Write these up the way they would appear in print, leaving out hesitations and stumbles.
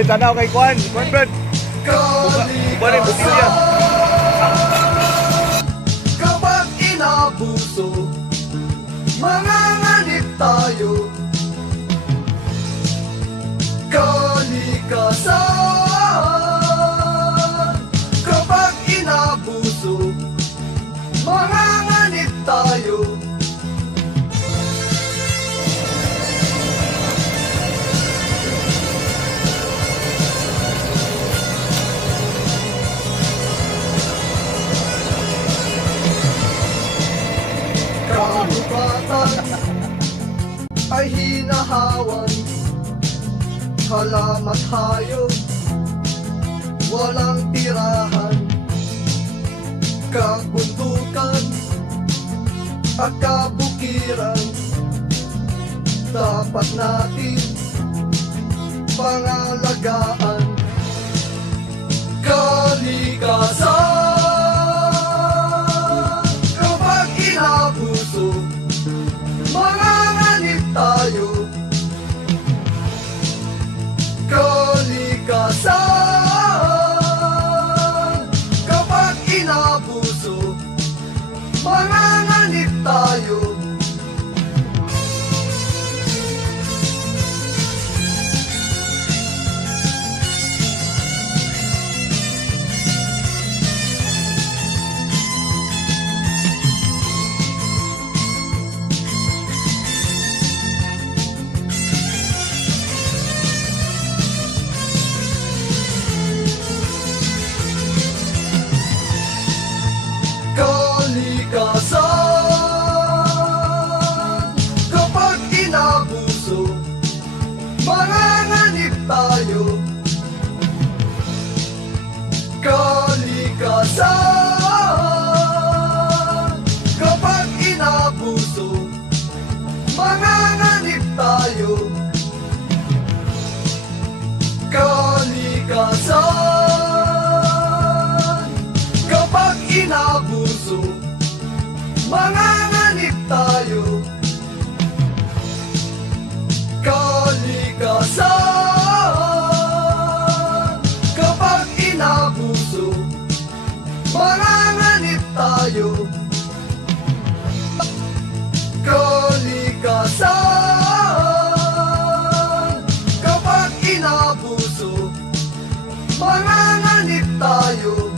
oy, tanaw kay Kwan. Kwan, Brad. Buwan yung butilya. Kapag inabuso, manganganib tayo. Kalikasan, kapag inabuso, manganganib tayo. Kalupatan ay hinahawan, halamat hayop, walang tirahan. Kabundukan at kabukiran, dapat natin pangalagaan. Kalikasan, kapag inabuso, manganganib tayo. Kalikasan, kapag inabuso, manganganib tayo. Kalikasan, kapag inabuso, manganganib tayo. Kalikasan, kapag inabuso, manganganib tayo. Kalikasan, kapag inabuso, manganganib tayo. Kalikasan, kapag inabuso, manganganib tayo. Kalikasan, kapag inabuso, manganganib tayo.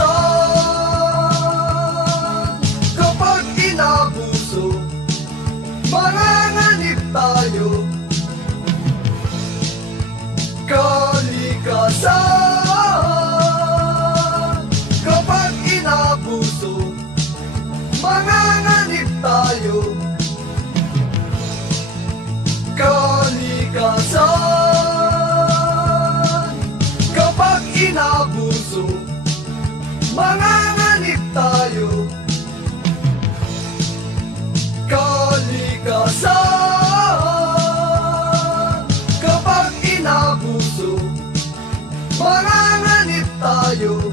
Kalikasan, kapag inabuso, manganganib tayo. Kalikasan, kapag inabuso, manganganib tayo. Kalikasan, kapag inabuso, manganganib tayo. Kalikasan, kapag inabuso, manganganib tayo.